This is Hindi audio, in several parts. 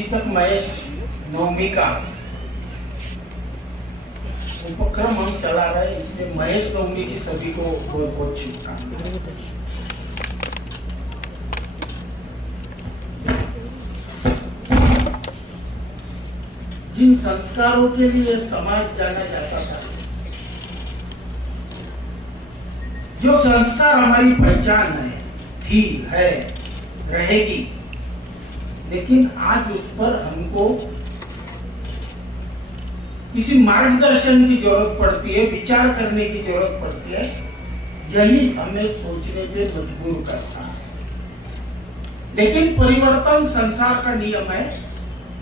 अभी तक महेश नवमी का उपक्रम हम चला रहे हैं, इसलिए महेश नवमी की सभी को बहुत बहुत शुभकामनाएं। जिन संस्कारों के लिए समाज जाना जाता था, जो संस्कार हमारी पहचान थी, है, रहेगी, लेकिन आज उस पर हमको किसी मार्गदर्शन की जरूरत पड़ती है, विचार करने की जरूरत पड़ती है। यही हमें सोचने पे मजबूर करता है। लेकिन परिवर्तन संसार का नियम है,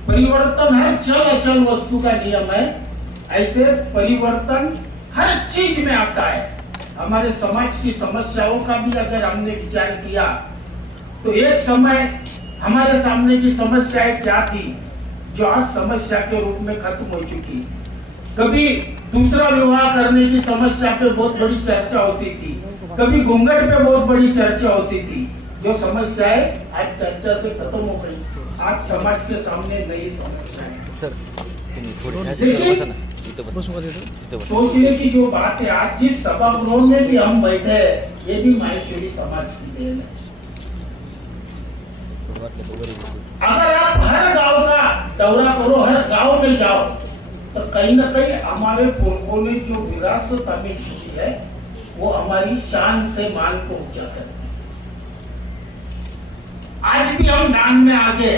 परिवर्तन है चल अचल वस्तु का नियम है। ऐसे परिवर्तन हर चीज में आता है। हमारे समाज की समस्याओं का भी अगर हमने विचार किया तो एक समय हमारे सामने की समस्याएं क्या थी जो आज समस्या के रूप में खत्म हो चुकी। कभी दूसरा विवाह करने की समस्या पे बहुत बड़ी चर्चा होती थी, कभी घूंघट पे बहुत बड़ी चर्चा होती थी। जो समस्याएं आज चर्चा से खत्म हो गई, आज समाज के सामने नई समस्याएं। लेकिन सोचने की जो बात है, आज जिस सभागृह में भी हम बैठे हैं, ये भी माहेश्वरी समाज की देन है। अगर आप हर गांव का दौरा करो, हर गांव में जाओ, तो कहीं ना कहीं हमारे पूर्वों ने जो विरासत हमें दी है, वो हमारी शान से मान को ऊंचा करती है। आज भी हम दान में आगे,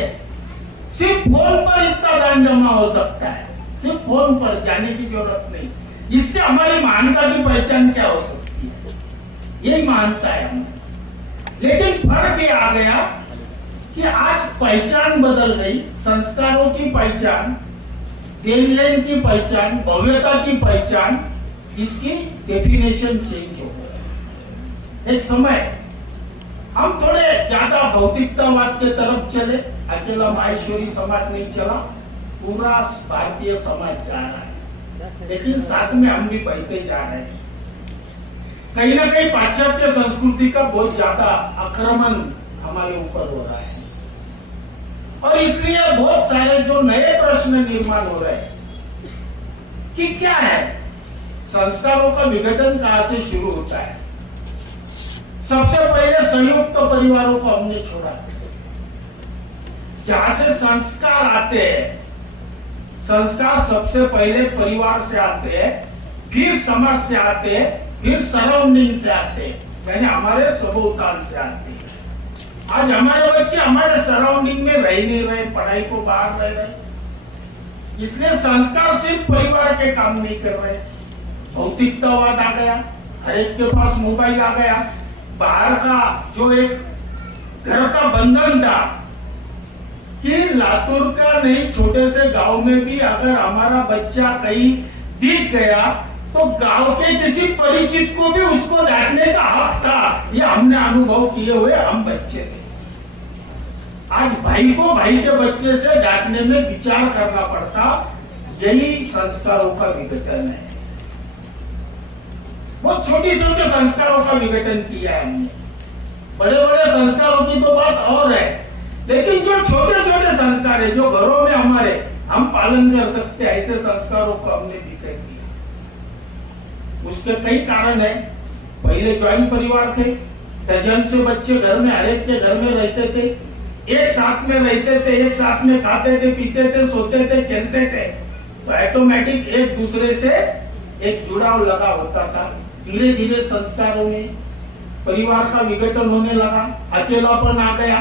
सिर्फ फोन पर इतना दान जमा हो सकता है, सिर्फ फोन पर, जाने की जरूरत नहीं। इससे हमारी महानता की पहचान क्या हो सकती है? यही महानता है हमें। लेकिन फर्क ये आ गया कि आज पहचान बदल गई, संस्कारों की पहचान, देन लेन की पहचान, भव्यता की पहचान, इसकी डेफिनेशन चेंज हो गया। एक समय हम थोड़े ज्यादा भौतिकतावाद के तरफ चले। अकेला माहेश्वरी समाज नहीं चला, पूरा भारतीय समाज जा रहा है, लेकिन साथ में हम भी बढ़ते जा रहे हैं। कहीं ना कहीं पाश्चात्य संस्कृति का बहुत ज्यादा आक्रमण हमारे ऊपर हो रहा है, और इसलिए बहुत सारे जो नए प्रश्न निर्माण हो रहे हैं कि क्या है, संस्कारों का विघटन कहां से शुरू होता है। सबसे पहले संयुक्त परिवारों को हमने छोड़ा, जहां से संस्कार आते हैं। संस्कार सबसे पहले परिवार से आते हैं, फिर समाज से आते हैं, फिर सराउंडिंग से आते हैं, यानी हमारे सबोतान से आते हैं। आज हमारे बच्चे हमारे सराउंडिंग में रह नहीं रहे, पढ़ाई को बाहर रह रहे, इसलिए संस्कार सिर्फ परिवार के काम नहीं कर रहे। भौतिकतावाद आ गया, हर एक के पास मोबाइल आ गया। बाहर का जो एक घर का बंधन था कि लातूर का नहीं, छोटे से गांव में भी अगर हमारा बच्चा कहीं दिख गया तो गांव के किसी परिचित को भी उसको डांटने का हक था। ये हमने अनुभव किए हुए हम बच्चे थे। आज भाई को भाई के बच्चे से डांटने में विचार करना पड़ता। यही संस्कारों का विघटन है। बहुत छोटी छोटे संस्कारों का विघटन किया है हमने। बड़े बड़े संस्कारों की तो बात और है, लेकिन जो छोटे छोटे संस्कार है, जो घरों में हमारे हम पालन कर सकते हैं, ऐसे संस्कारों को हमने विघटन किया। उसके कई कारण है। पहले ज्वाइंट परिवार थे, डजन से बच्चे घर में, हर एक के घर में रहते थे, एक साथ में रहते थे, एक साथ में खाते थे, पीते थे, सोते थे, खेलते थे, तो ऑटोमेटिक एक दूसरे से एक जुड़ाव लगा होता था। धीरे धीरे संस्कारों में परिवार का विघटन होने लगा, अकेलापन आ गया।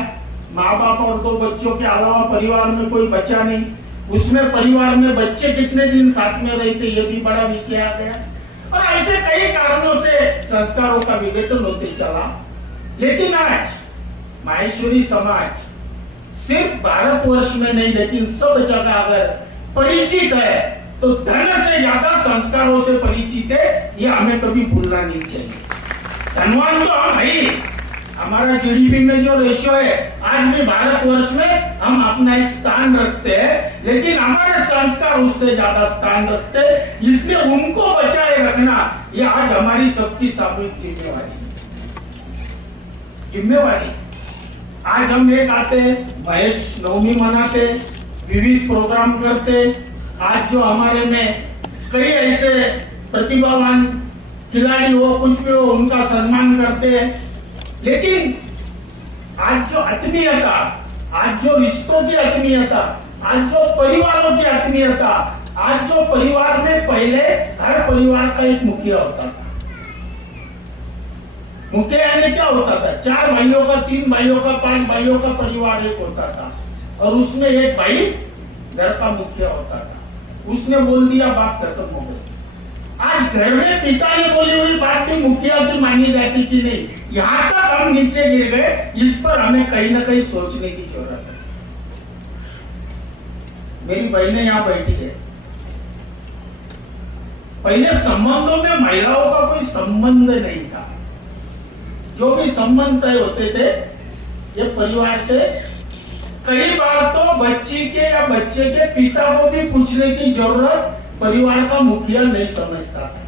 माँ बाप और दो बच्चों के अलावा परिवार में कोई बच्चा नहीं। उसमें परिवार में बच्चे कितने दिन साथ में रहते, ये भी बड़ा विषय आ गया। और ऐसे कई कारणों से संस्कारों का विघटन होते चला। लेकिन आज माहेश्वरी समाज सिर्फ भारतवर्ष में नहीं, लेकिन सब जगह अगर परिचित है तो धन से ज्यादा संस्कारों से परिचित है। ये हमें कभी भूलना नहीं चाहिए। धनवान तो हम है, हमारा जीडीपी में जो रेशो है, आज भी भारतवर्ष में हम अपना एक स्थान रखते हैं, लेकिन हमारे संस्कार उससे ज्यादा स्थान रखते हैं। इसलिए उनको बचाए रखना ये आज हमारी सबकी सामूहिक जिम्मेवारी। आज हम एक आते हैं, महेश नवमी मनाते, विविध प्रोग्राम करते। आज जो हमारे में कई ऐसे प्रतिभावान खिलाड़ी हो, कुछ भी हो, उनका सम्मान करते हैं। लेकिन आज जो आत्मीयता, आज जो रिश्तों की आत्मीयता, आज जो परिवारों की आत्मीयता, आज जो परिवार में पहले हर परिवार का एक मुखिया होता था। मुखिया यानी क्या होता था? 4 भाइयों का, 3 भाइयों का, 5 भाइयों का परिवार एक होता था और उसमें एक भाई घर का मुखिया होता था। उसने बोल दिया, बात खत्म हो गई। आज घर में पिता ने बोली हुई बात भी मुखिया की मानी जाती कि नहीं, यहां तक हम नीचे गिर गए। इस पर हमें कहीं ना कहीं सोचने की जरूरत है। मेरी बहनें यहाँ बैठी है। पहले संबंधों में महिलाओं का कोई संबंध नहीं था। जो भी संबंध तय होते थे ये परिवार से। कई बार तो बच्ची के या बच्चे के पिता को भी पूछने की जरूरत परिवार का मुखिया नहीं समझता था।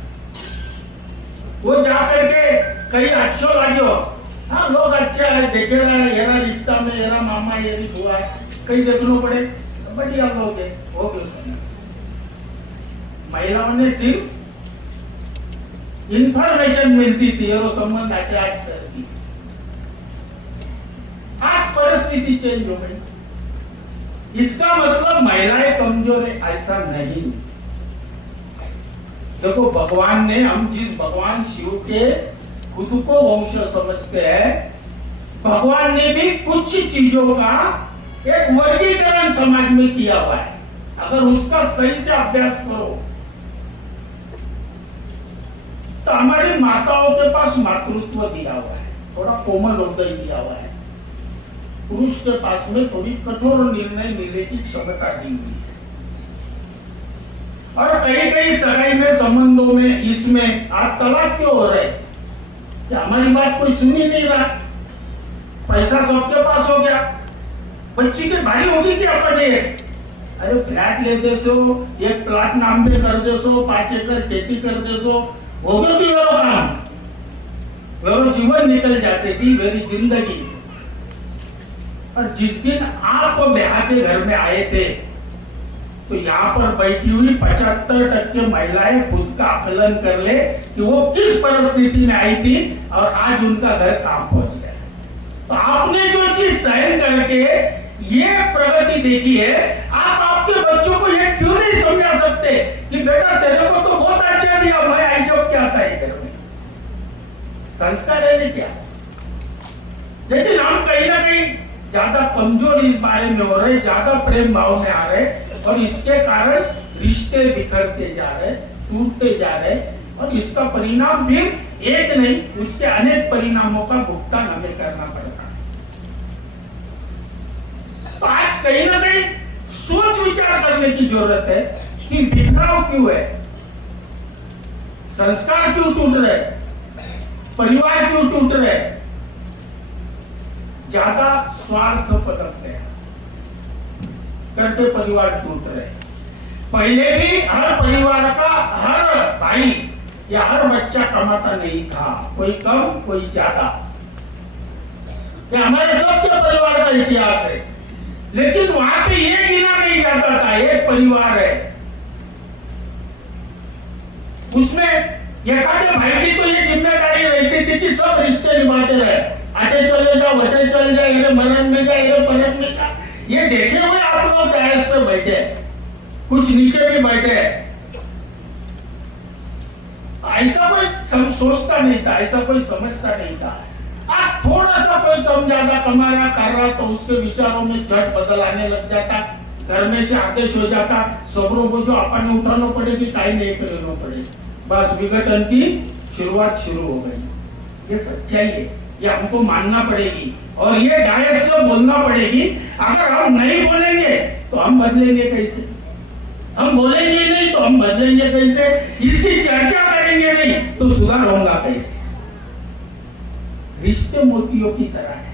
वो जाकर के कई अच्छो लागो, हाँ लोग अच्छा है, देखेगा येरा रिश्ता में येरा मामा येरी बुआ कई देखना पड़े, बढ़िया लोग है, हो गए। महिलाओं ने सिर्फ इंफॉर्मेशन मिलती थी और वो संबंध आज करती। आज परिस्थिति चेंज हो गई। इसका मतलब महिलाएं कमजोर है ऐसा नहीं। देखो भगवान ने, हम जिस भगवान शिव के खुद को वंश समझते हैं, भगवान ने भी कुछ चीजों का एक वर्गीकरण समाज में किया हुआ है। अगर उसका सही से अभ्यास करो तो हमारी माताओं के पास मातृत्व दिया हुआ है, थोड़ा कोमल हृदय दिया हुआ है। पुरुष के पास में थोड़ी कठोर निर्णय लेने की क्षमता दी हुई है। और कई कई सगाई में, संबंधों में, इसमें आज तलाक क्यों हो रहे? कि हमारी बात कोई सुन ही नहीं रहा। पैसा सबके पास हो गया, बच्ची के भारी होगी क्या अपने? अरे फ्लैट ले देसो, एक प्लाट नाम पे कर देसो, 5 एकड़ खेती कर देसो, हो गया तो वेरो काम, वेरो जीवन निकल जासे थी, वेरी जिंदगी। और जिस दिन आप ब्याह के घर में आए थे तो यहाँ पर बैठी हुई 75% महिलाएं खुद का आकलन कर ले कि वो किस परिस्थिति में आई थी और आज उनका घर कहां पहुंच गया। तो आपने जो चीज सहन करके ये प्रगति देखी है, आप आपके बच्चों को ये क्यों नहीं समझा सकते कि बेटा तेरे को तो बहुत अच्छा दिया, मैं आई जो क्या था घर में, संस्कार है नहीं क्या? लेकिन हम कहीं ना कहीं ज्यादा कमजोर इस बारे में हो रहे, ज्यादा प्रेम भाव में आ रहे और इसके कारण रिश्ते बिखरते जा रहे, टूटते जा रहे और इसका परिणाम फिर एक नहीं, उसके अनेक परिणामों का भुगतान हमें करना पड़ता है। तो आज कहीं ना कहीं सोच विचार करने की जरूरत है कि बिखराव क्यों है, संस्कार क्यों टूट रहे, परिवार क्यों टूट रहे, ज्यादा स्वार्थ पकड़ते हैं करके परिवार टूट रहे। पहले भी हर परिवार का हर भाई या हर बच्चा कमाता नहीं था, कोई कम कोई ज्यादा। ये हमारे सबके परिवार का इतिहास है। लेकिन वहां पे ये गिना नहीं जाता था, एक परिवार है, उसमें एखादे भाई की तो ये जिम्मेदारी रहती थी कि सब रिश्ते निभाते रहे, आटे चले जाओ, वटे चले जाए, ये मरण में जाए, ये परत में जाए। ये देखे हुए आप लोग डायस पे बैठे, कुछ नीचे भी बैठे, ऐसा कोई सोचता नहीं था, ऐसा कोई समझता नहीं था। आज थोड़ा सा कोई कम ज्यादा कमा रहा कर रहा तो उसके विचारों में झट बदल आने लग जाता, घर में से आदेश हो जाता, सबरों को जो अपन उठाना पड़ेगी काई नहीं करना पड़ेगी, बस विघटन की शुरुआत शुरू हो गई। ये सच्चाई है, ये हमको मानना पड़ेगी और ये डायस से बोलना पड़ेगी। अगर हम नहीं बोलेंगे तो हम बदलेंगे कैसे? हम बोलेंगे नहीं तो हम बदलेंगे कैसे? इसकी चर्चा करेंगे नहीं तो सुधार होगा कैसे? रिश्ते मोतियों की तरह है।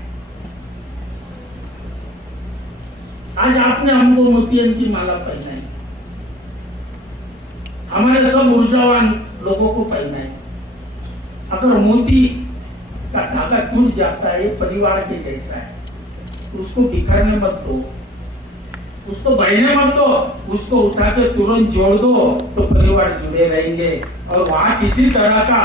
आज आपने हमको मोतियों की माला पहनाई, हमारे सब ऊर्जावान लोगों को पहनाई। अगर मोती का धागा टूट जाता है, ये परिवार के जैसा है, तो उसको बिखरने मत दो। उसको बहने मत दो, उसको उठा के तुरंत जोड़ दो, तो परिवार जुड़े रहेंगे। और वहाँ किसी तरह का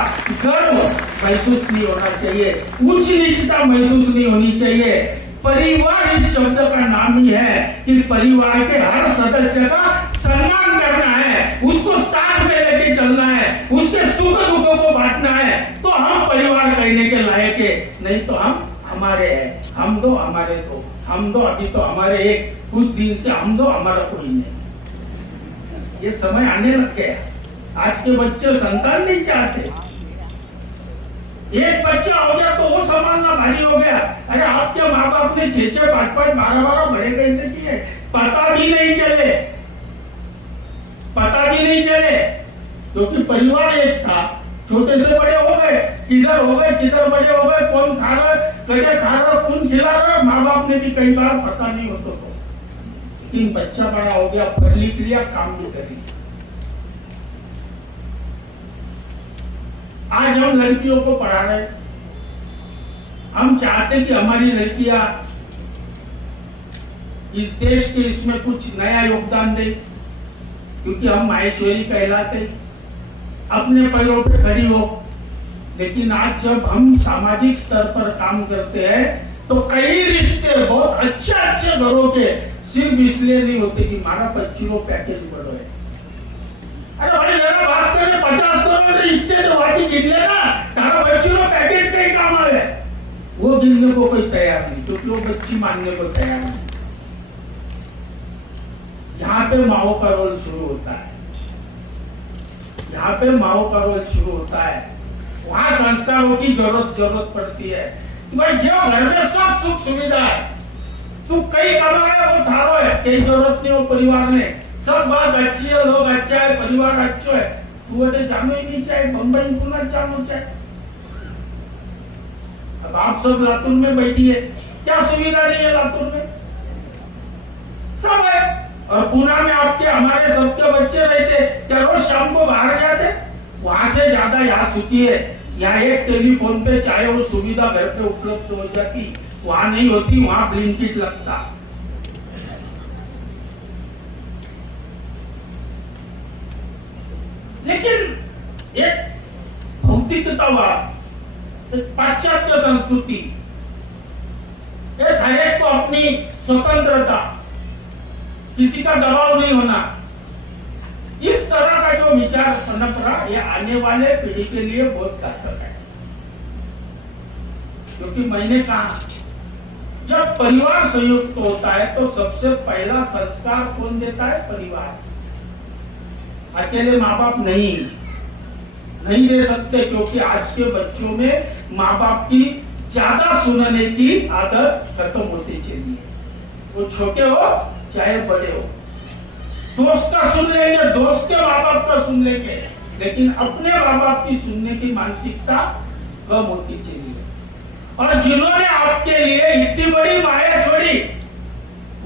गर्व महसूस नहीं होना चाहिए, ऊंच नीचता महसूस नहीं होनी चाहिए। परिवार इस शब्द का नाम ही है कि परिवार के हर सदस्य का सम्मान करना है, उसको साथ में लेके चलना है, उसके सुख दुखों को बांटना है, तो हम परिवार कहने के लायक है। नहीं तो हम हमारे हैं, हम दो हमारे दो, हम दो अभी तो हमारे एक, कुछ दिन से हम दो हमारा कोई नहीं। ये समय आने लग गया। आज के बच्चे संतान नहीं चाहते। एक बच्चा हो गया तो वो संभालना भारी हो गया। अरे आपके माँ बाप ने 6-6, 5-5, 12-12 बड़े कैसे किए, पता भी नहीं चले, पता भी नहीं चले, क्योंकि परिवार एक था। छोटे से बड़े हो गए, किधर हो गए, किधर बड़े हो गए, कौन खा रहा है, कैसे खा रहा है, कौन खिला रहा है, माँ बाप ने भी कई बार पता नहीं होता तो। लेकिन बच्चा बड़ा हो गया, पढ़ लिख लिया, काम भी कर लिया। आज हम लड़कियों को पढ़ा रहे, हम चाहते कि हमारी लड़कियां इस देश के इसमें कुछ नया योगदान दे, क्योंकि हम माहेश्वरी कहलाते, अपने पैरों पे खड़ी हो। लेकिन आज जब हम सामाजिक स्तर पर काम करते हैं तो कई रिश्ते बहुत अच्छे अच्छे घरों के सिर्फ इसलिए नहीं होते कि हमारा 25 पैकेज बड़ो है। अरे भाई मेरा बात करे 50 करोड़ रिश्ते तो वाटी गिन लेना, तारा 25 पैकेज का ही काम आवे, वो गिनने को कोई तैयार नहीं, क्योंकि वो बच्ची मानने को तैयार नहीं। यहाँ पे माओ का रोल शुरू होता है, यहाँ पे माओ का रोल शुरू होता है। वहां संस्कारों की जरूरत पड़ती है। भाई जो घर में सब सुख सुविधा है, तू कई कमाए वो थारो है, कई जरूरत नहीं हो परिवार में, सब बात अच्छी है, लोग अच्छा है, परिवार अच्छा है, तू अटे जानो ही नहीं चाहे, बम्बई पुनः जानो चाहे। अब आप सब लातूर में बैठी है, क्या सुविधा नहीं है लातूर में? सब है। और पुणे में आपके हमारे सबके बच्चे रहते, क्या रोज शाम को बाहर जाते? वहां से ज्यादा यहाँ सुखी है। यहाँ एक टेलीफोन पे चाहे वो सुविधा घर पे उपलब्ध हो जाती, वहां नहीं होती, वहां ब्लिंकिट लगता। लेकिन एक भौतिकतावाद, एक पाश्चात्य संस्कृति, एक हर एक को अपनी स्वतंत्रता, किसी का दबाव नहीं होना, इस तरह का जो विचार पनप रहा, ये आने वाले पीढ़ी के लिए बहुत घातक है। क्योंकि मैंने कहा जब परिवार संयुक्त होता है तो सबसे पहला संस्कार कौन देता है? परिवार। अकेले माँ बाप नहीं दे सकते, क्योंकि आज के बच्चों में माँ बाप की ज्यादा सुनने की आदत खत्म होती चली है। वो छोटे हो चाहे बड़े हो, दोस्त का सुन लेंगे, दोस्त के माँ बाप का सुन लेंगे, लेकिन अपने माँ बाप की सुनने की मानसिकता कम होती चली है। और जिन्होंने आपके लिए इतनी बड़ी माया छोड़ी,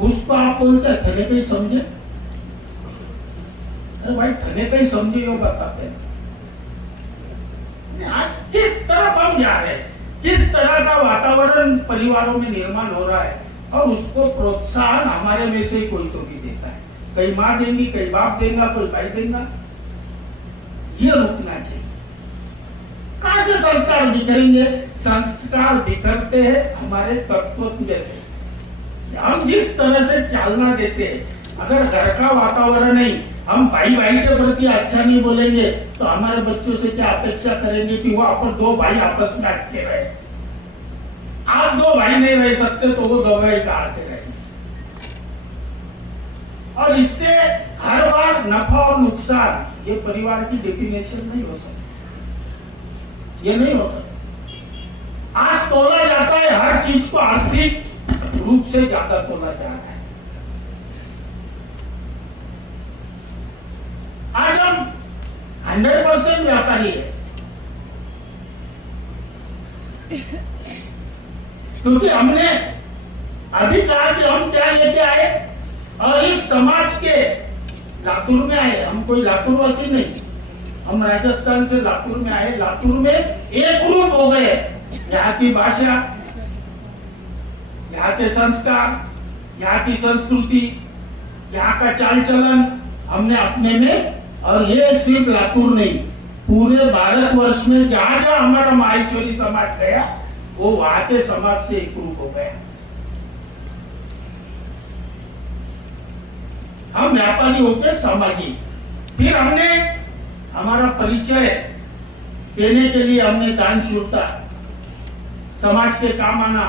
उसको आप बोलते हैं थने कहीं समझे? अरे भाई थने कहीं समझे, वो बताते हैं। आज किस तरफ हम जा रहे हैं, किस तरह का वातावरण परिवारों में निर्माण हो रहा है, और उसको प्रोत्साहन हमारे में से कोई तो भी देता है। कई माँ देंगी, कई बाप देगा, कोई भाई देगा। ये रुकना चाहिए। कहां से संस्कार बिखरेंगे? संस्कार बिखरते हैं हमारे कर्तव्य से। हम जिस तरह से चालना देते हैं, अगर घर का वातावरण नहीं, हम भाई भाई के प्रति अच्छा नहीं बोलेंगे, तो हमारे बच्चों से क्या अपेक्षा करेंगे कि वो अपन दो भाई आपस में अच्छे रहे? आप दो भाई नहीं रह सकते तो वो दो भाई कहां से रहेंगे? और इससे हर बार नफा और नुकसान, ये परिवार की डेफिनेशन नहीं हो सकती, ये नहीं हो सकता। आज तोला जाता है हर चीज को, आर्थिक रूप से ज्यादा तोला जा रहा है। आज हम 100% व्यापारी है, क्योंकि हमने अभी कहा कि हम क्या लेके आए, और इस समाज के लातूर में आए। हम कोई लातूर वासी नहीं, हम राजस्थान से लातूर में आए। लातूर में एक रूप हो गए, यहाँ की भाषा, यहाँ के संस्कार, यहाँ की संस्कृति, यहाँ का चाल चलन हमने अपने में, और ये सिर्फ लातूर नहीं, पूरे भारतवर्ष में जहां जहां हमारा माहेश्वरी समाज गया वो वहां के समाज से एकरूप हो गया। हम व्यापारी होकर सामाजिक, फिर हमने हमारा परिचय देने के लिए हमने दानशूरता, समाज के काम आना,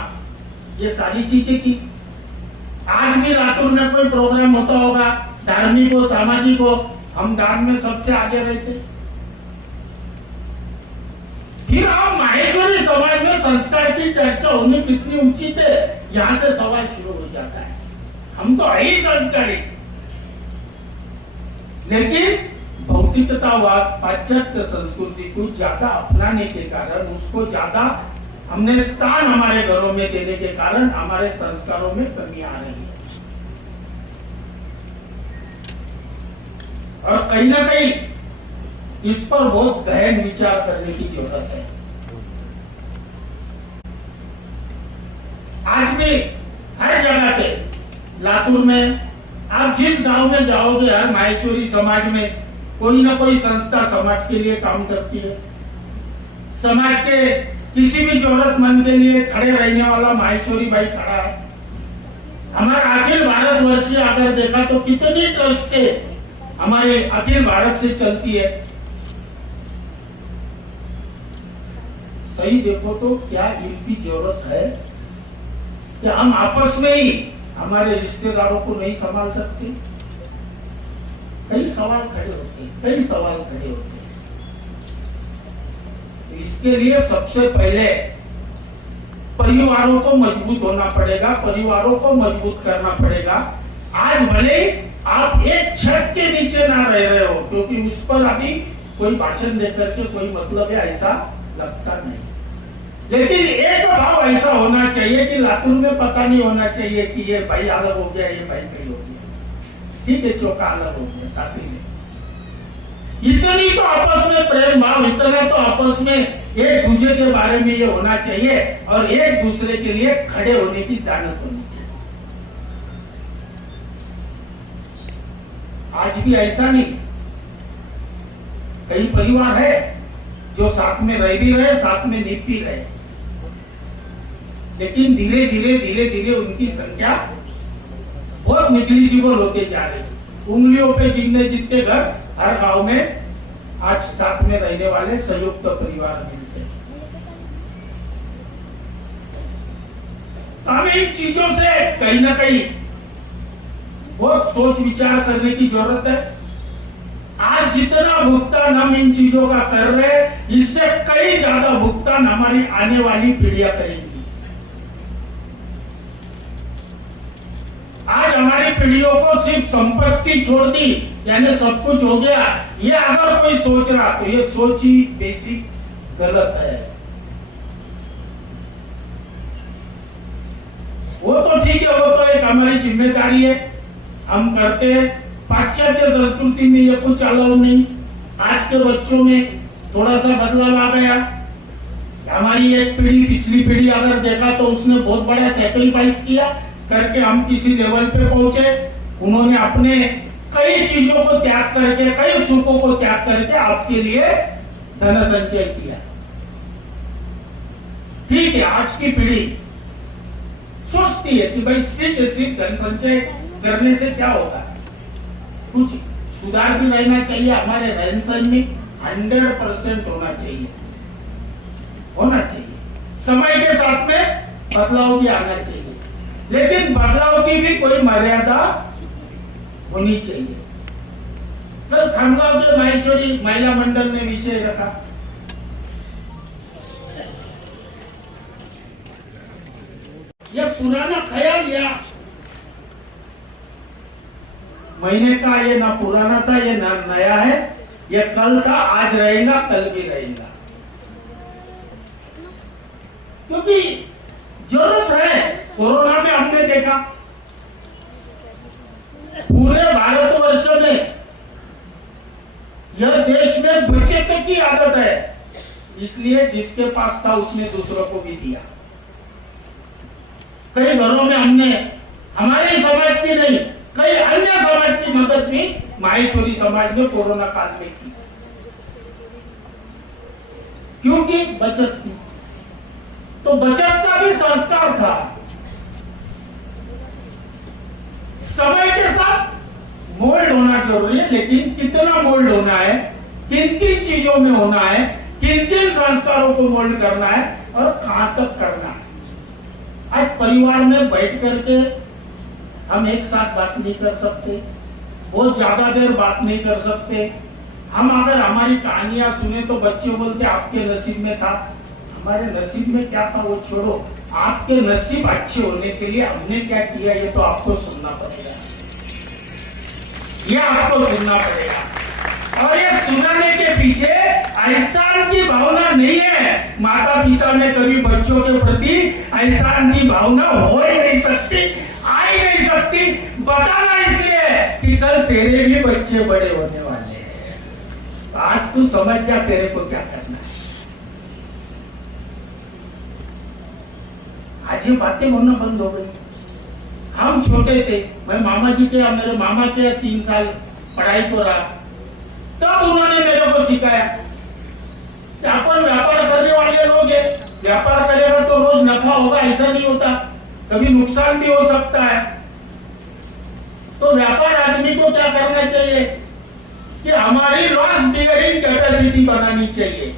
ये सारी चीजें की। आज भी लातूर में कोई प्रोग्राम होता होगा, धार्मिक हो सामाजिक हो, हम दान में सबसे आगे रहते। फिर आप माहेश्वरी समाज में संस्कार की चर्चा होनी कितनी उचित है, यहां से सवाल शुरू हो जाता है। हम तो है ही संस्कारी, लेकिन भौतिकतावाद पाश्चात्य संस्कृति को ज्यादा अपनाने के कारण, उसको ज्यादा हमने स्थान हमारे घरों में देने के कारण हमारे संस्कारों में कमी आ रही है। और कहीं ना कहीं इस पर बहुत गहन विचार करने की जरूरत है। आज भी हर जगह पे, लातूर में आप जिस गांव में जाओगे, हर माहेश्वरी समाज में कोई ना कोई संस्था समाज के लिए काम करती है। समाज के किसी भी जरूरतमंद के लिए खड़े रहने वाला माहेश्वरी भाई खड़ा है। हमारा अखिल भारतवर्षीय अगर देखा तो कितनी ट्रस्टें हमारे अखिल भारत से चलती है। सही देखो तो क्या इसकी जरूरत है कि हम आपस में ही हमारे रिश्तेदारों को नहीं संभाल सकते? कई सवाल खड़े होते हैं, कई सवाल खड़े होते हैं। तो इसके लिए सबसे पहले परिवारों को मजबूत होना पड़ेगा, परिवारों को मजबूत करना पड़ेगा। आज भले आप एक छत के नीचे ना रह रहे हो, क्योंकि उस पर अभी कोई भाषण देकर के कोई मतलब है ऐसा लगता नहीं, लेकिन एक भाव ऐसा होना चाहिए कि लातूर में पता नहीं होना चाहिए कि ये भाई अलग हो गया, ये भाई कहीं हो गया, ठीक है, चौका अलग हो गया, साथी में इतनी तो आपस में प्रेम भाव, इतना तो आपस में एक दूसरे के बारे में ये होना चाहिए और एक दूसरे के लिए खड़े होने की दानत होनी चाहिए। आज भी ऐसा नहीं, कई परिवार है जो साथ में रह भी रहे, साथ में निभ भी रहे, लेकिन धीरे धीरे उनकी संख्या बहुत निग्लिजिबल होते जा रही है। उंगलियों पे गिनने जितने घर हर गांव में आज साथ में रहने वाले संयुक्त परिवार मिलते हैं। तो हमें इन चीजों से कहीं ना कहीं बहुत सोच विचार करने की जरूरत है। आज जितना भुगतान हम इन चीजों का कर रहे हैं, इससे कई ज्यादा भुगतान हमारी आने वाली पीढ़ियां करेंगी। आज हमारी पीढ़ियों को सिर्फ संपत्ति छोड़ दी, यानी सब कुछ हो गया, ये अगर कोई सोच रहा तो ये सोच ही बेसिक गलत है। वो तो ठीक है, वो तो एक हमारी जिम्मेदारी है, हम करते हैं। पाश्चात्य संस्कृति में ये कुछ अलाउ नहीं। आज के बच्चों में थोड़ा सा बदलाव आ गया। हमारी एक पीढ़ी, पिछली पीढ़ी अगर देखा तो उसने बहुत बड़ा सैक्रिफाइस किया करके हम किसी लेवल पे पहुंचे। उन्होंने अपने कई चीजों को त्याग करके, कई सुखों को त्याग करके आपके लिए धन संचय किया। ठीक है, आज की पीढ़ी सोचती है कि भाई सिर्फ धन संचय करने से क्या होगा, कुछ सुधार भी रहना चाहिए हमारे रहन सहन में, 100% होना चाहिए, होना चाहिए। समय के साथ में बदलाव भी आना चाहिए, लेकिन बदलाव की भी कोई मर्यादा होनी चाहिए। कल खानगांव के माहेश्वरी महिला मंडल ने विषय रखा, ये पुराना ख्याल या महीने का, ये ना पुराना था, ये ना नया है, ये कल था, आज रहेगा, कल भी रहेगा, क्योंकि जरूरत है। कोरोना में हमने देखा पूरे भारतवर्ष में यह देश में बचत की आदत है, इसलिए जिसके पास था उसने दूसरों को भी दिया। कई घरों में हमने, हमारे समाज की नहीं, कई अन्य समाज की मदद भी माहेश्वरी समाज ने कोरोना काल में की, क्योंकि बचत थी। तो बचत का भी संस्कार था। समय के साथ मोल्ड होना जरूरी है, लेकिन कितना मोल्ड होना है, किन किन चीजों में होना है, किन किन संस्कारों को मोल्ड करना है और कहां तक करना है। आज परिवार में बैठ करके हम एक साथ बात नहीं कर सकते, बहुत ज्यादा देर बात नहीं कर सकते। हम अगर हमारी कहानियां सुने तो बच्चे बोलते आपके नसीब में था। हमारे नसीब में क्या था वो छोड़ो, आपके नसीब अच्छे होने के लिए हमने क्या किया ये तो आपको सुनना पड़ेगा, ये आपको सुनना पड़ेगा। और ये सुनाने के पीछे एहसान की भावना नहीं है। माता पिता में कभी बच्चों के प्रति एहसान की भावना हो ही नहीं सकती, आ ही नहीं सकती। बताना इसलिए कि कल तेरे भी बच्चे बड़े होने वाले हैं। तो आज तू समझ जा तेरे को क्या करना है। आज ये बातें होना बंद हो गई। हम छोटे थे, मैं मामा जी के, मेरे मामा के 3 साल पढ़ाई को रहा, तब उन्होंने मेरे को सिखाया कि अपन व्यापार करने वाले लोग हैं, व्यापार करेगा तो रोज नफा होगा ऐसा नहीं होता, कभी नुकसान भी हो सकता है। तो व्यापार आदमी को क्या करना चाहिए कि हमारी लॉस बियरिंग कैपेसिटी बनानी चाहिए।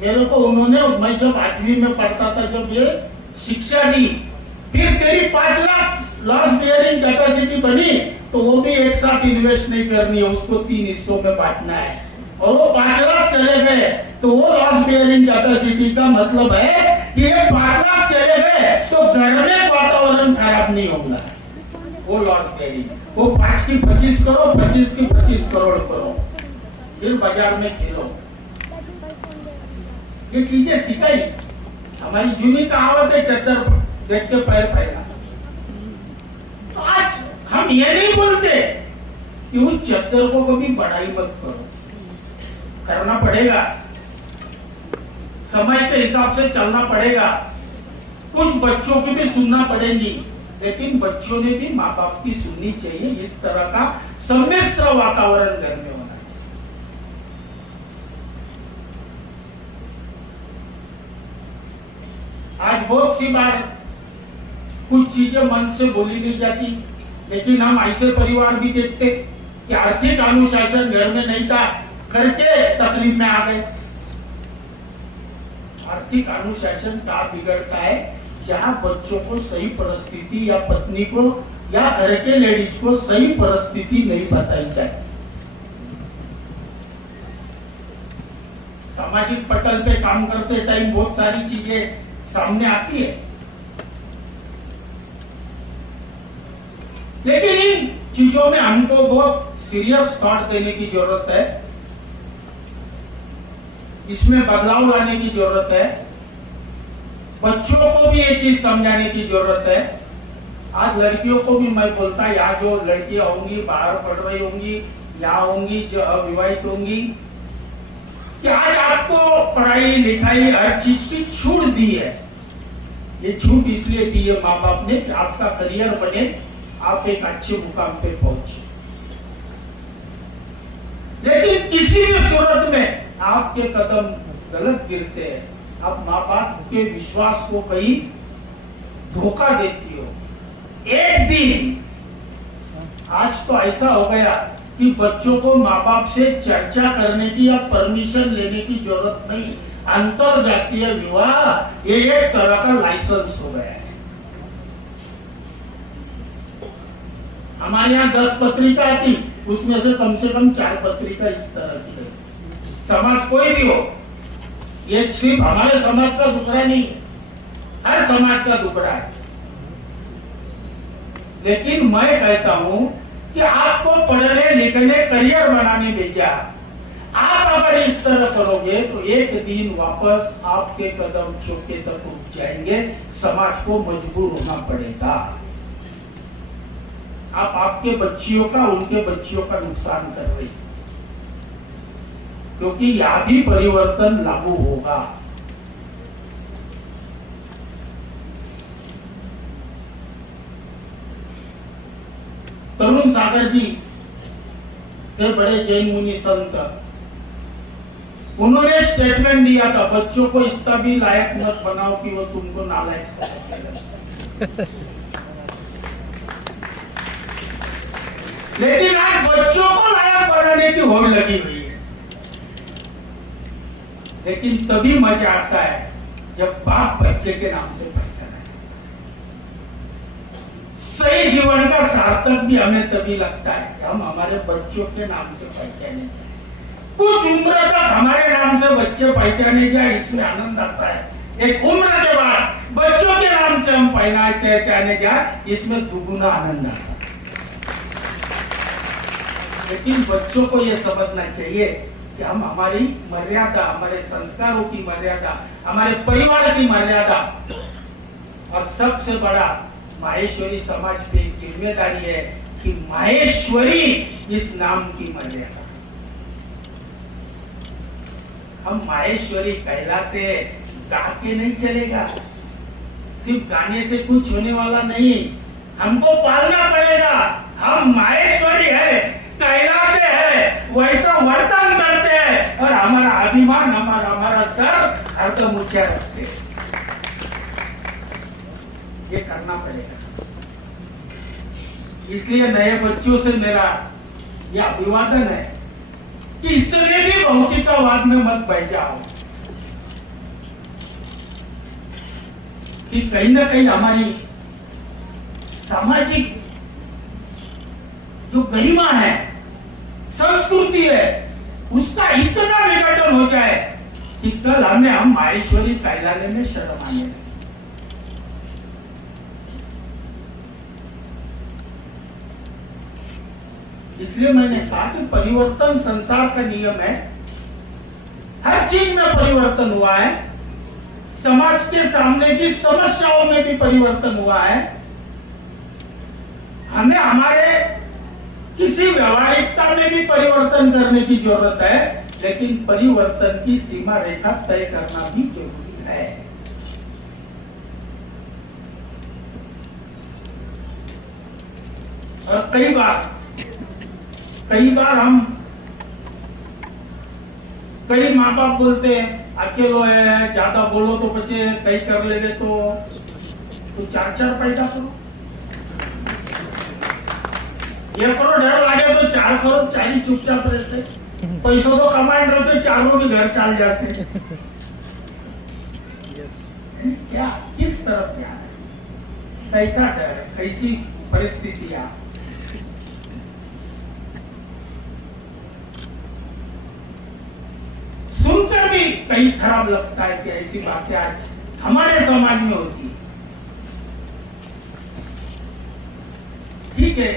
मेरे को उन्होंने, मैं जब 8वीं में पढ़ता था, जब ये शिक्षा दी, फिर तेरी 5 लाख लॉस बियरिंग कैपेसिटी बनी तो वो भी एक साथ इन्वेस्ट नहीं करनी है, उसको 3 हिस्सों में बांटना है। और वो 5 लाख चले गए तो वो लॉस बियरिंग कैपेसिटी का मतलब है कि ये 5 लाख चले गए तो घर में वातावरण खराब नहीं होगा। वो लॉस बियरिंग, वो 5 की 25 करो, 25 की 25 करोड़ करो, फिर बाजार में खेलो। ये चीजें सिखाई। हमारी जूनी कहावत है, चद्दर देख के पैर फैला। तो आज हम ये नहीं बोलते कि उस चद्दर को कभी बड़ाई मत करो, करना पड़ेगा, समय के हिसाब से चलना पड़ेगा, कुछ बच्चों की भी सुनना पड़ेगी, लेकिन बच्चों ने भी माँ बाप की सुननी चाहिए। इस तरह का सम्मिश्र वातावरण घर में होना चाहिए। आज बहुत सी बार कुछ चीजें मन से बोली नहीं जाती, लेकिन हम ऐसे परिवार भी देखते कि आर्थिक अनुशासन घर में नहीं था, करके तकलीफ में आ गए। आर्थिक अनुशासन का बिगड़ता है जहां बच्चों को सही परिस्थिति या पत्नी को या घर के लेडीज को सही परिस्थिति नहीं बताई जाए। सामाजिक पटल पे काम करते टाइम बहुत सारी चीजें सामने आती है, लेकिन इन चीजों में हमको बहुत सीरियस थॉट देने की जरूरत है, इसमें बदलाव लाने की जरूरत है, बच्चों को भी ये चीज समझाने की जरूरत है। आज लड़कियों को भी मैं बोलता, यहाँ जो लड़कियां होंगी, बाहर पढ़ रही होंगी, यहाँ होंगी जो अविवाहित होंगी, कि आज आपको पढ़ाई लिखाई हर चीज की छूट दी है। ये छूट इसलिए दी है माँ बाप ने कि आपका करियर बने, आप एक अच्छे मुकाम पे पहुंचे। लेकिन किसी भी सूरत में आपके कदम गलत गिरते हैं, आप माँ बाप के विश्वास को कहीं धोखा देती हो। एक दिन आज तो ऐसा हो गया कि बच्चों को माँ बाप से चर्चा करने की या परमिशन लेने की जरूरत नहीं। अंतर जातीय विवाह ये एक तरह का लाइसेंस हो गया है। हमारे यहाँ 10 पत्रिका आती, उसमें से कम 4 पत्रिका इस तरह की है। समाज कोई भी हो, ये सिर्फ हमारे समाज का दुखड़ा नहीं है, हर समाज का दुखड़ा है। लेकिन मैं कहता हूं कि आपको पढ़ने लिखने करियर बनाने भेजा, आप अगर इस तरह करोगे तो एक दिन वापस आपके कदम चौके तक रुक जाएंगे, समाज को मजबूर होना पड़ेगा। आप आपके बच्चियों का, उनके बच्चियों का नुकसान कर रही, क्योंकि यह भी परिवर्तन लागू होगा। तरुण सागर जी थे बड़े जैन मुनि संत, उन्होंने स्टेटमेंट दिया था, बच्चों को इतना भी लायक मत बनाओ कि वो तुमको नालायक समझे। लेकिन आज बच्चों को लायक बनाने की होड़ लगी हुई है। लेकिन तभी मजा आता है जब बाप बच्चे के नाम से पहचाना है। सही जीवन का सार्थक भी हमें तभी लगता है कि हम हमारे बच्चों के नाम से पहचाने जाए। कुछ उम्र तक हमारे नाम से बच्चे पहचाने जाए, इसमें आनंद आता है। एक उम्र के बाद बच्चों के नाम से हम पहचाने जाए, इसमें दुगुना आनंद आता है। लेकिन बच्चों को यह समझना चाहिए कि हम हमारी मर्यादा, हमारे संस्कारों की मर्यादा, हमारे परिवार की मर्यादा और सबसे बड़ा माहेश्वरी समाज पे एक जिम्मेदारी है कि माहेश्वरी इस नाम की मर्यादा। हम माहेश्वरी कहलाते, गा के नहीं चलेगा, सिर्फ गाने से कुछ होने वाला नहीं, हमको पालना पड़ेगा। हम माहेश्वरी है, कहलाते हैं, वैसा वर्तन करते हैं और हमारा अभिमान, हमारा सर हरदम ऊंचा रखते हैं। ये करना पड़ेगा। इसलिए नए बच्चों से मेरा यह अभिवादन है कि इतने भी भौतिकवाद में मत बह जाओ कि कहीं ना कहीं हमारी सामाजिक जो गरिमा है, संस्कृति है, उसका इतना विघटन हो जाए कि कल हम माहेश्वरी कहलाने में शर्म आने लगे। इसलिए मैंने कहा कि परिवर्तन संसार का नियम है। हर चीज में परिवर्तन हुआ है, समाज के सामने की समस्याओं में भी परिवर्तन हुआ है। हमें हमारे किसी व्यवहारिकता में भी परिवर्तन करने की जरूरत है, लेकिन परिवर्तन की सीमा रेखा तय करना भी जरूरी है। और कई बार हम कई माँ बाप बोलते हैं अकेलो है, ज्यादा बोलो तो बच्चे कई कर लेंगे, तो 4 पैदा करो, ये करो, डर लगे तो 4 करो, 4 चुपचाप रहते, पैसों तो कमाए रहते, 4 भी घर चाल जाते। क्या किस तरफ क्या है, कैसा डर, कैसी परिस्थितियां। सुनकर भी कई खराब लगता है कि ऐसी बातें आज हमारे समाज में होती है। ठीक है,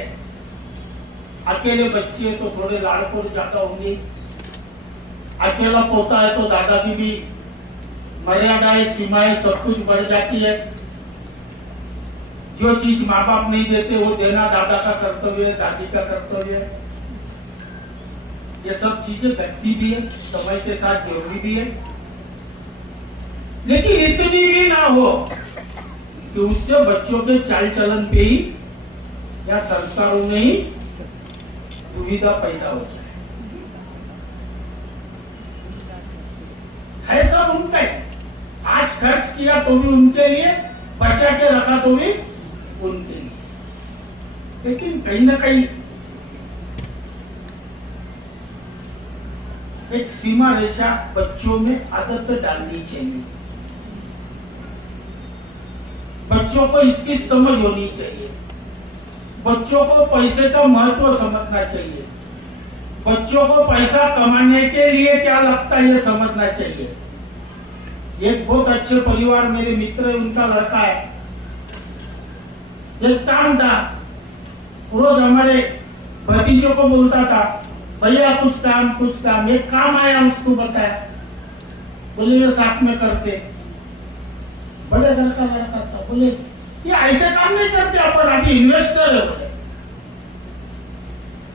अकेले बच्चे तो थोड़े लाड़कोड़ ज्यादा होंगे, अकेला पोता है तो दादा की भी मर्यादाएं, सीमाएं सब कुछ बढ़ जाती है। जो चीज माँ बाप नहीं देते वो देना दादा का कर्तव्य है, दादी का कर्तव्य है। ये सब चीजें लगती भी है, समय के साथ जरूरी भी है, लेकिन इतनी भी ना हो कि उससे बच्चों के चाल चलन पे ही या संस्कारों में ही दुविधा पैदा हो जाए। है सब उनका ही, आज खर्च किया तो भी उनके लिए, बचा के रखा तो भी उनके लिए। लेकिन कहीं ना कहीं एक सीमा रेखा बच्चों में आदत डालनी चाहिए। बच्चों को इसकी समझ होनी चाहिए, बच्चों को पैसे का महत्व समझना चाहिए, बच्चों को पैसा कमाने के लिए क्या लगता है ये समझना चाहिए। एक बहुत अच्छे परिवार, मेरे मित्र, उनका लड़का है, एक काम था, रोज हमारे भतीजों को बोलता था, भैया कुछ काम, एक काम आया उसको बताया, बोले ये साथ में करते। बड़े घर का लड़का था, बोले ये ऐसे काम नहीं करते अपन, अभी इन्वेस्टर है। बोले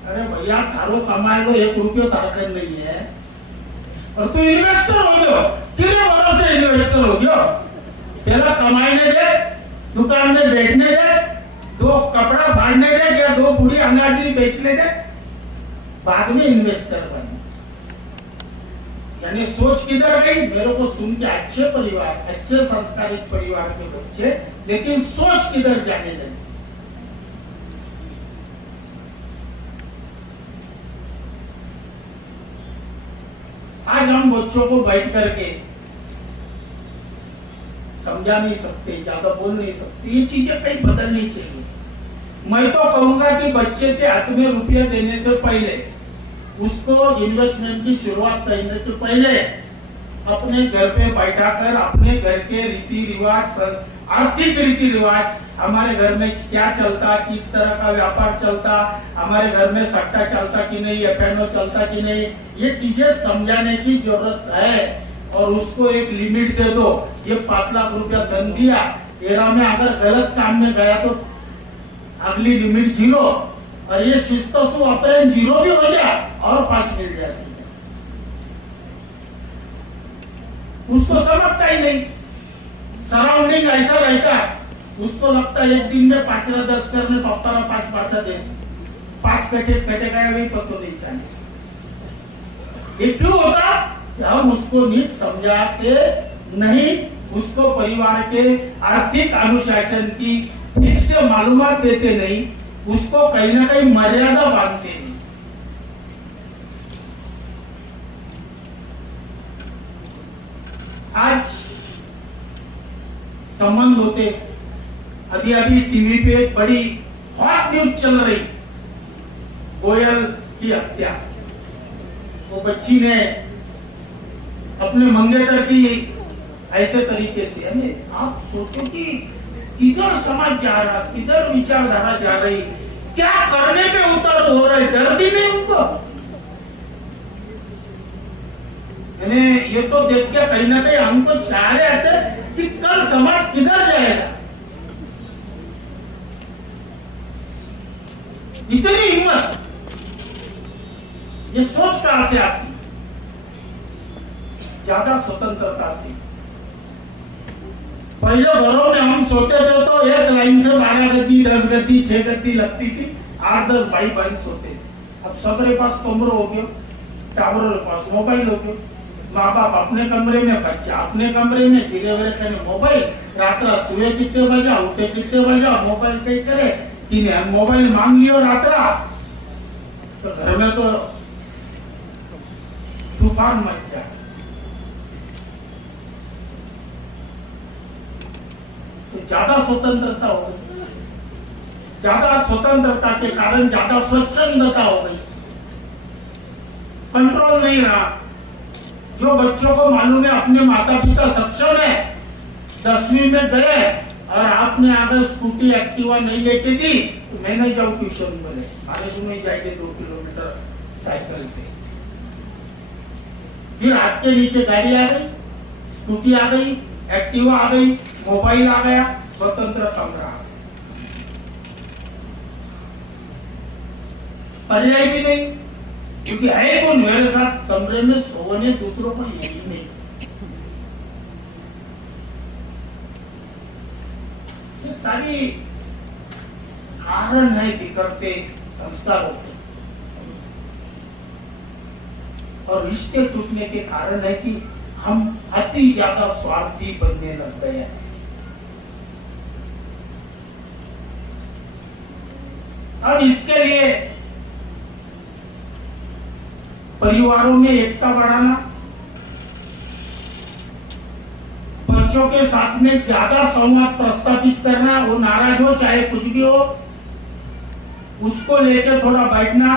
अरे भैया थारो कमाए तो 1 रुपये तारखन नहीं है, और तू इन्वेस्टर हो गयो, तेरे भरोसे इन्वेस्टर हो गयो। पहला कमाने दे, दुकान में बैठने दे, दो कपड़ा फाड़ने दे या दो बुढ़ी अनाजरी बेचने दे, बाद में इन्वेस्टर बने। यानी सोच किधर गई? मेरे को सुन के अच्छे परिवार, अच्छे संस्कारित परिवार के बच्चे, लेकिन सोच किधर जाने लगी? आज हम बच्चों को बैठ करके समझा नहीं सकते, ज्यादा बोल नहीं सकते, ये चीजें कहीं बदलनी चाहिए। मैं तो कहूंगा कि बच्चे के हाथ में रुपया देने से पहले, उसको इन्वेस्टमेंट की शुरुआत करने के पहले अपने घर पे बैठाकर अपने घर के रीति रिवाज, आर्थिक रीति रिवाज, हमारे घर में क्या चलता, किस तरह का व्यापार चलता, हमारे घर में सट्टा चलता कि नहीं, एफएनओ चलता कि नहीं, ये चीजें समझाने की जरूरत है। और उसको एक लिमिट दे दो। ये 5 लाख रुपया धन दिया, एरा में अगर गलत काम में गया तो अगली लिमिट 0, और ये शिस्त ऑपरेशन 0 भी हो गया और 5 मिल जाए। उसको समझता ही नहीं, सराउंडिंग ऐसा रहता है, उसको लगता है एक दिन में 5 या 10 करने पप्पा 5 पाचा दे, 5 कटे गए वही पतो नहीं चाहिए। ये क्यों होता? हम उसको नीट समझाते नहीं, उसको परिवार के आर्थिक अनुशासन की ठीक से मालूमात देते नहीं, उसको कहीं ना कहीं मर्यादा बांधते नहीं। आज संबंध होते, अभी अभी टीवी पे एक बड़ी हॉट न्यूज चल रही, गोयल की हत्या। वो बच्ची ने अपने मंगेतर की ऐसे तरीके से, यानी आप सोचो कि किधर समाज जा रहा, किधर विचारधारा जा रही, क्या करने पे उतर हो रहा है, डर भी नहीं उनको। यानी ये तो देख के कहीं ना कहीं हमको चाहे आते कि कल समाज किधर जाएगा। इतनी हिम्मत, ये सोच कहां से आती? ज्यादा स्वतंत्रता से। पहले घरों में हम सोते थे तो एक लाइन से 12 गद्दी, 10 गद्दी, 6 गद्दी लगती थी, 8-10 भाई सोते। अब सबके पास कमरों हो गए, टावरों के पास मोबाइल हो गए, माँ बाप अपने कमरे में, बच्चा अपने कमरे में, धीरे धीरे मोबाइल, रात सुबह कितने बजा, उठे कितने बजा, मोबाइल कहीं करे कि मोबाइल मांग लियो रात, तो घर में तो तूफान मच जाए। तो ज्यादा स्वतंत्रता हो गई, ज्यादा स्वतंत्रता के कारण ज्यादा स्वच्छंदता हो गई, कंट्रोल नहीं रहा। जो बच्चों को मालूम है अपने माता पिता सक्षम है, 10वीं में गए और आपने अगर स्कूटी एक्टिवा नहीं लेके दी तो मैं नहीं जाऊं ट्यूशन में, आगे नहीं जाएंगे 2 किलोमीटर साइकिल पे। फिर हाथ के नीचे गाड़ी आ गई, स्कूटी आ गई, एक्टिवा आ गई, मोबाइल आ गया, स्वतंत्र कमरा आ गया, पर्याय भी नहीं, क्योंकि है कौन मेरे साथ कमरे में सोने, दूसरों को यही नहीं। ये सारी कारण है बिगड़ते संस्कारों के, और रिश्ते टूटने के कारण है कि हम अति ज्यादा स्वार्थी बनने लग गए हैं। अब इसके लिए परिवारों में एकता बढ़ाना, बच्चों के साथ में ज्यादा संवाद प्रस्तावित करना, वो नाराज हो चाहे कुछ भी हो, उसको लेकर थोड़ा बैठना।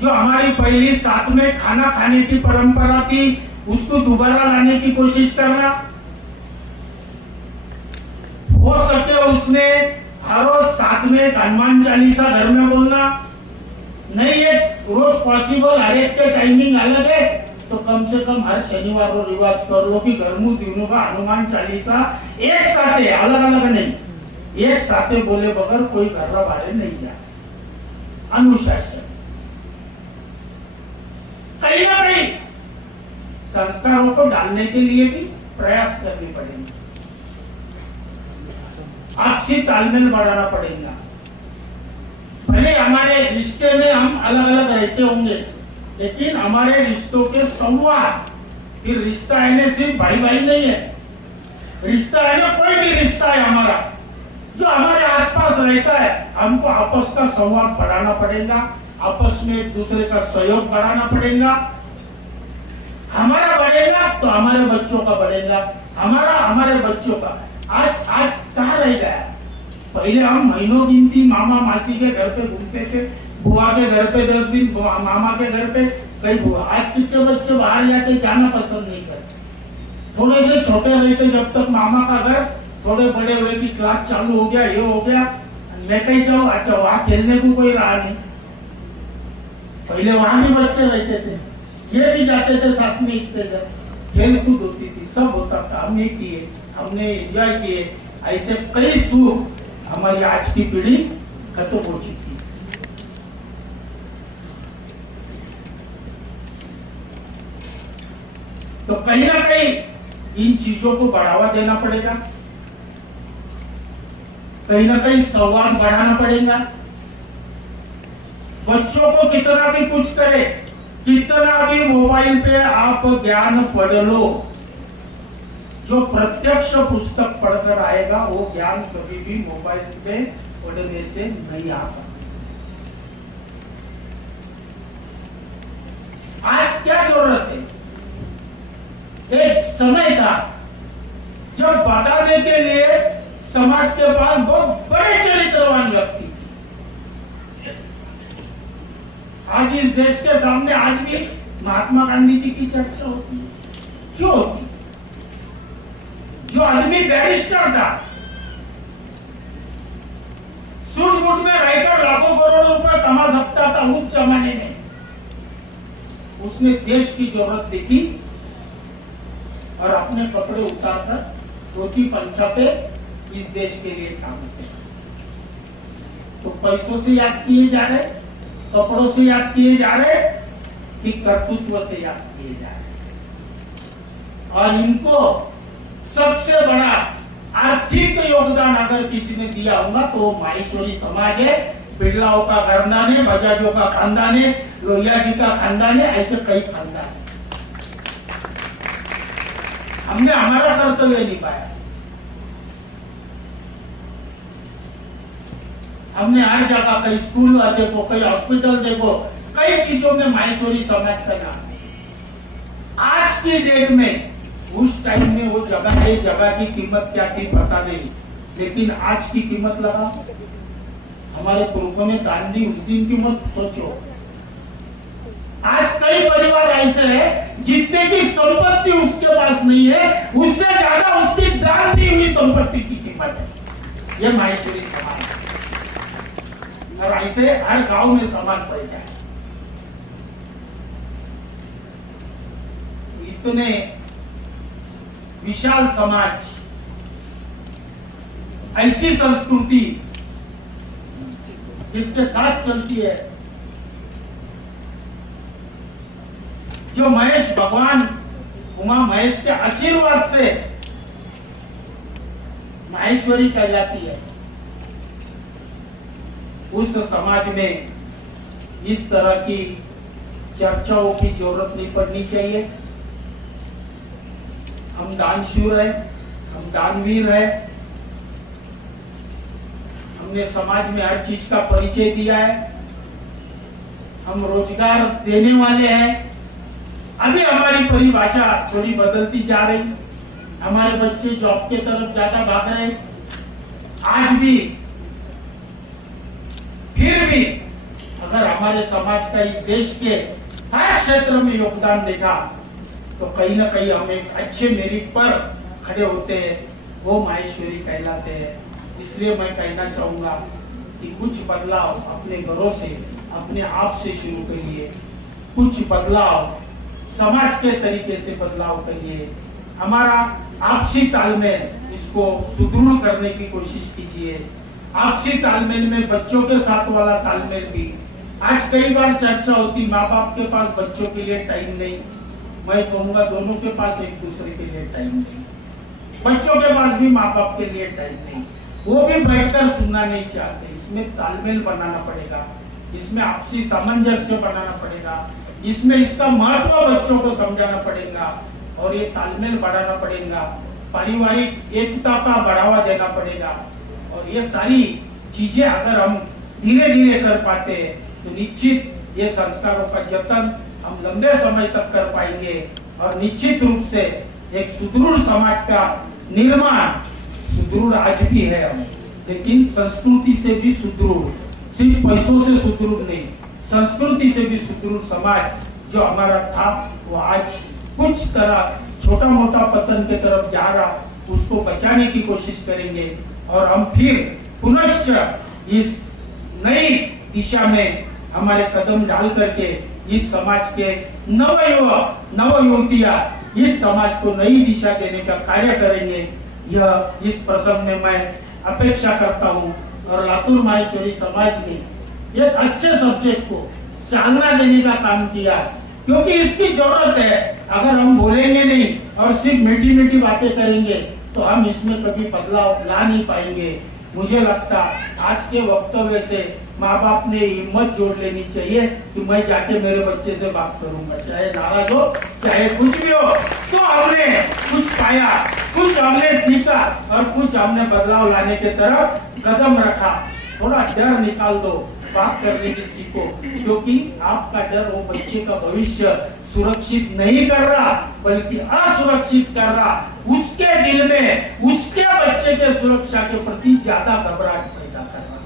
जो हमारी पहली साथ में खाना खाने की परंपरा थी, उसको दोबारा लाने की कोशिश करना। हो सके उसमें हर रोज साथ में हनुमान चालीसा घर में बोलना, नहीं है रोज पॉसिबल, हर एक के टाइमिंग अलग है, तो कम से कम हर शनिवार को रिवाज कर लो कि घर में तीनों का हनुमान चालीसा एक साथ है, अलग अलग नहीं, एक साथ बोले बगैर कोई घर बाहर नहीं जा सकता। अनुशासन कहीं ना कहीं संस्कारों को डालने के लिए भी प्रयास करने पड़ेंगे। आप आपसी तालमेल बढ़ाना पड़ेगा। भले हमारे रिश्ते में हम अलग अलग रहते होंगे, लेकिन हमारे रिश्तों के संवाद, फिर रिश्ता है ना सिर्फ भाई भाई नहीं है, रिश्ता है ना कोई भी रिश्ता है हमारा जो हमारे आसपास रहता है, हमको आपस का संवाद बढ़ाना पड़ेगा, आपस में एक दूसरे का सहयोग बढ़ाना पड़ेगा। हमारा बढ़ेगा तो हमारे बच्चों का बढ़ेगा, हमारा हमारे बच्चों का। आज कहाँ रह गया? पहले हम महीनों गिनती मामा मासी के घर पे घूमते थे, बुआ के घर पे 10 दिन, मामा के घर पे कई बुआ। आज कितने बच्चे बाहर जाके जाना पसंद नहीं करते। थोड़े से छोटे रहते जब तक मामा का घर, थोड़े बड़े हुए की क्लास चालू हो गया, ये हो गया, मैं कहीं जाऊँ, अच्छा वहां खेलने को कोई रहा नहीं। पहले वहां भी बच्चे रहते थे, ये भी जाते थे साथ में, इतने खेल कूद होती थी, सब होता था, हमने किए, हमने एंजॉय किए। ऐसे कई सुख हमारी आज की पीढ़ी खत्म हो चुकी है। तो कहीं ना कहीं इन चीजों को बढ़ावा देना पड़ेगा, कहीं ना कहीं संवाद बढ़ाना पड़ेगा। बच्चों को कितना भी कुछ करे, कितना भी मोबाइल पे आप ज्ञान पढ़ लो, जो प्रत्यक्ष पुस्तक पढ़कर आएगा वो ज्ञान कभी भी मोबाइल पे पढ़ने से नहीं आ सकता। आज क्या जरूरत है? एक समय था जब बताने के लिए समाज के पास बहुत बड़े चरित्रवान व्यक्ति थे। आज इस देश के सामने आज भी महात्मा गांधी जी की चर्चा होती है। क्यों होती? जो आदमी बैरिस्टर था, सूट-बूट में रहकर लाखों करोड़ों रुपए कमा सकता था उस जमाने में, उसने देश की जरूरत देखी और अपने कपड़े उतारकर रोटी पंचा पे इस देश के लिए काम किया। तो पैसों से याद किए जा रहे, कपड़ों से याद किए जा रहे कि कर्तृत्व से याद किए जा रहे? और इनको सबसे बड़ा आर्थिक योगदान अगर किसी ने दिया होगा तो वो माहेश्वरी समाज है। बिरलाओं का खानदान है, बजाजों का खानदान है, लोहिया जी का खानदान है, ऐसे कई खानदान है। हमने हमारा कर्तव्य निभाया। हमने हर जगह, कई स्कूल देखो, कई हॉस्पिटल देखो, कई चीजों में माहेश्वरी समाज का नाम है। आज की डेट में, उस टाइम में वो जगह की कीमत क्या थी पता नहीं, लेकिन आज की कीमत लगा। हमारे पूर्वजों ने दान दी, उस दिन की मत सोचो। आज कई परिवार ऐसे हैं जितने की संपत्ति उसके पास नहीं है, उससे ज्यादा उसकी दान दी हुई संपत्ति की कीमत है। ये माहेश्वरी समाज है। और ऐसे हर गांव में समाज पैदा है। इतने विशाल समाज, ऐसी संस्कृति जिसके साथ चलती है, जो महेश भगवान उमा महेश के आशीर्वाद से माहेश्वरी कहलाती है, उस समाज में इस तरह की चर्चाओं की जरूरत नहीं पड़नी चाहिए। हम दानशूर है, हम दानवीर है, हमने समाज में हर चीज का परिचय दिया है, हम रोजगार देने वाले हैं। अभी हमारी परिभाषा थोड़ी बदलती जा रही, हमारे बच्चे जॉब के तरफ ज्यादा भाग रहे। आज भी फिर भी अगर हमारे समाज का इस देश के हर क्षेत्र में योगदान देखा तो कहीं ना कहीं हम एक अच्छे मेरिट पर खड़े होते हैं, वो माहेश्वरी कहलाते हैं। इसलिए मैं कहना चाहूंगा कि कुछ बदलाव अपने घरों से, अपने आप से शुरू करिए। कुछ बदलाव समाज के तरीके से बदलाव करिए। हमारा आपसी तालमेल, इसको सुदृढ़ करने की कोशिश कीजिए। आपसी तालमेल में बच्चों के साथ वाला तालमेल भी, आज कई बार चर्चा होती, माँ बाप के पास बच्चों के लिए टाइम नहीं। मैं कहूंगा दोनों के पास एक दूसरे के लिए टाइम नहीं, बच्चों के पास भी माँ बाप के लिए टाइम नहीं। वो भी बैठकर सुनना नहीं चाहते। इसमें तालमेल बनाना पड़ेगा, इसमें आपसी सामंजस्य बनाना पड़ेगा, इसमें इसका महत्व बच्चों को समझाना पड़ेगा और ये तालमेल बढ़ाना पड़ेगा, पारिवारिक एकता का बढ़ावा देना पड़ेगा। और ये सारी चीजें अगर हम धीरे धीरे कर पाते हैं तो निश्चित ये संस्कारों का जतन हम लंबे समय तक कर पाएंगे और निश्चित रूप से एक सुदृढ़ समाज का निर्माण, सुदृढ़ आज भी है हम, लेकिन संस्कृति से भी सुदृढ़, सिर्फ पैसों से सुदृढ़ नहीं, संस्कृति से भी सुदृढ़ समाज जो हमारा था वो आज कुछ तरह छोटा मोटा पतन के तरफ जा रहा, उसको बचाने की कोशिश करेंगे और हम फिर पुनश्च इस नई दिशा में हमारे कदम डाल करके इस समाज के नव युवक नव युवतियां इस समाज को नई दिशा देने का कार्य करेंगे। यह इस प्रसंग में मैं अपेक्षा करता हूँ और लातूर माहेश्वरी समाज ने एक अच्छे सब्जेक्ट को चालना देने का काम किया, क्योंकि इसकी जरूरत है। अगर हम बोलेंगे नहीं और सिर्फ मीठी मीठी बातें करेंगे तो हम इसमें कभी बदलाव ला नहीं पाएंगे। मुझे लगता आज के वक्तव्य से माँ बाप ने हिम्मत जोड़ लेनी चाहिए कि मैं जाके मेरे बच्चे से बात करूंगा, चाहे नाराज हो चाहे कुछ भी हो, तो हमने कुछ पाया, कुछ हमने सीखा और कुछ हमने बदलाव लाने के तरफ कदम रखा। थोड़ा डर निकाल दो, बात करने की सीखो, क्योंकि आपका डर वो बच्चे का भविष्य सुरक्षित नहीं कर रहा बल्कि असुरक्षित कर रहा। उसके दिल में उसके बच्चे के सुरक्षा के प्रति ज्यादा घबराहट पैदा कर रहा,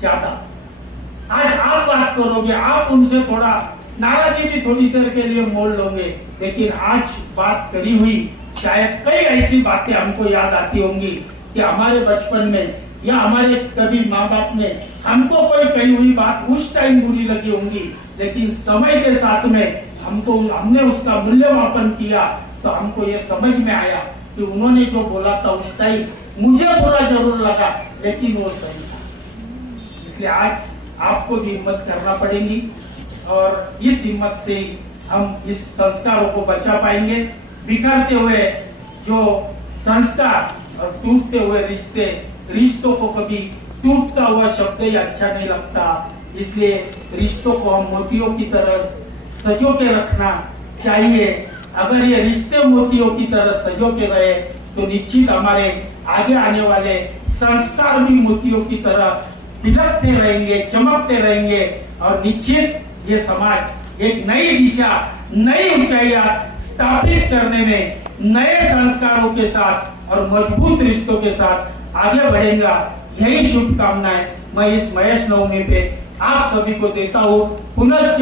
ज्यादा। आज आप बात करोगे, आप उनसे थोड़ा नाराजी भी थोड़ी देर के लिए मोल लोगे, लेकिन आज बात करी हुई शायद कई ऐसी बातें हमको याद आती होंगी कि हमारे बचपन में या हमारे कभी माँ बाप ने हमको कोई कही हुई बात उस टाइम बुरी लगी होंगी, लेकिन समय के साथ में हमने उसका मूल्यमापन किया तो हमको ये समझ में आया कि उन्होंने जो बोला था उस टाइम मुझे बुरा जरूर लगा, लेकिन वो सही था। इसलिए आज आपको भी हिम्मत करना पड़ेगी और इस हिम्मत से हम इस संस्कारों को बचा पाएंगे। बिखरते हुए जो संस्कार और टूटते हुए रिश्तों को कभी टूटता हुआ शब्द ही अच्छा नहीं लगता, इसलिए रिश्तों को हम मोतियों की तरह सजो के रखना चाहिए। अगर ये रिश्ते मोतियों की तरह सजो के रहे तो निश्चित हमारे आगे आने वाले संस्कार भी मोतियों की तरह बिलखते रहेंगे, चमकते रहेंगे और निश्चित ये समाज एक नई दिशा, नई ऊंचाइयां स्थापित करने में नए संस्कारों के साथ और मजबूत रिश्तों के साथ आगे बढ़ेगा। यही शुभकामनाएं मैं इस महेश नवमी पे आप सभी को देता हूँ। पुनश्च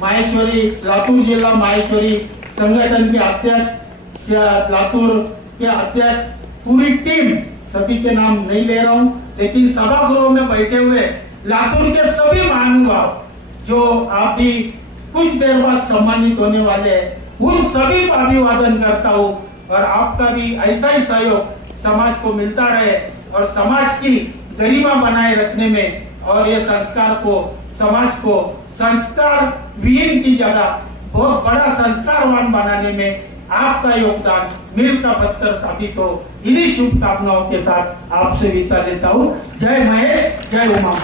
माहेश्वरी लातूर जिला माहेश्वरी संगठन के अध्यक्ष, लातूर के अध्यक्ष, पूरी टीम, सभी के नाम नहीं ले रहा हूँ, लेकिन सभागृह में बैठे हुए लातूर के सभी महानुभाव जो आप भी कुछ देर बाद सम्मानित होने वाले हैं, उन सभी का अभिवादन करता हूँ और आपका भी ऐसा ही सहयोग समाज को मिलता रहे और समाज की गरिमा बनाए रखने में और ये संस्कार को, समाज को संस्कार विहीन की जगह बहुत बड़ा संस्कारवान बनाने में आपका योगदान मिल का पत्थर साबित हो। इन्हीं शुभकामनाओं के साथ आपसे विदा लेता हूँ। जय महेश, जय उमा।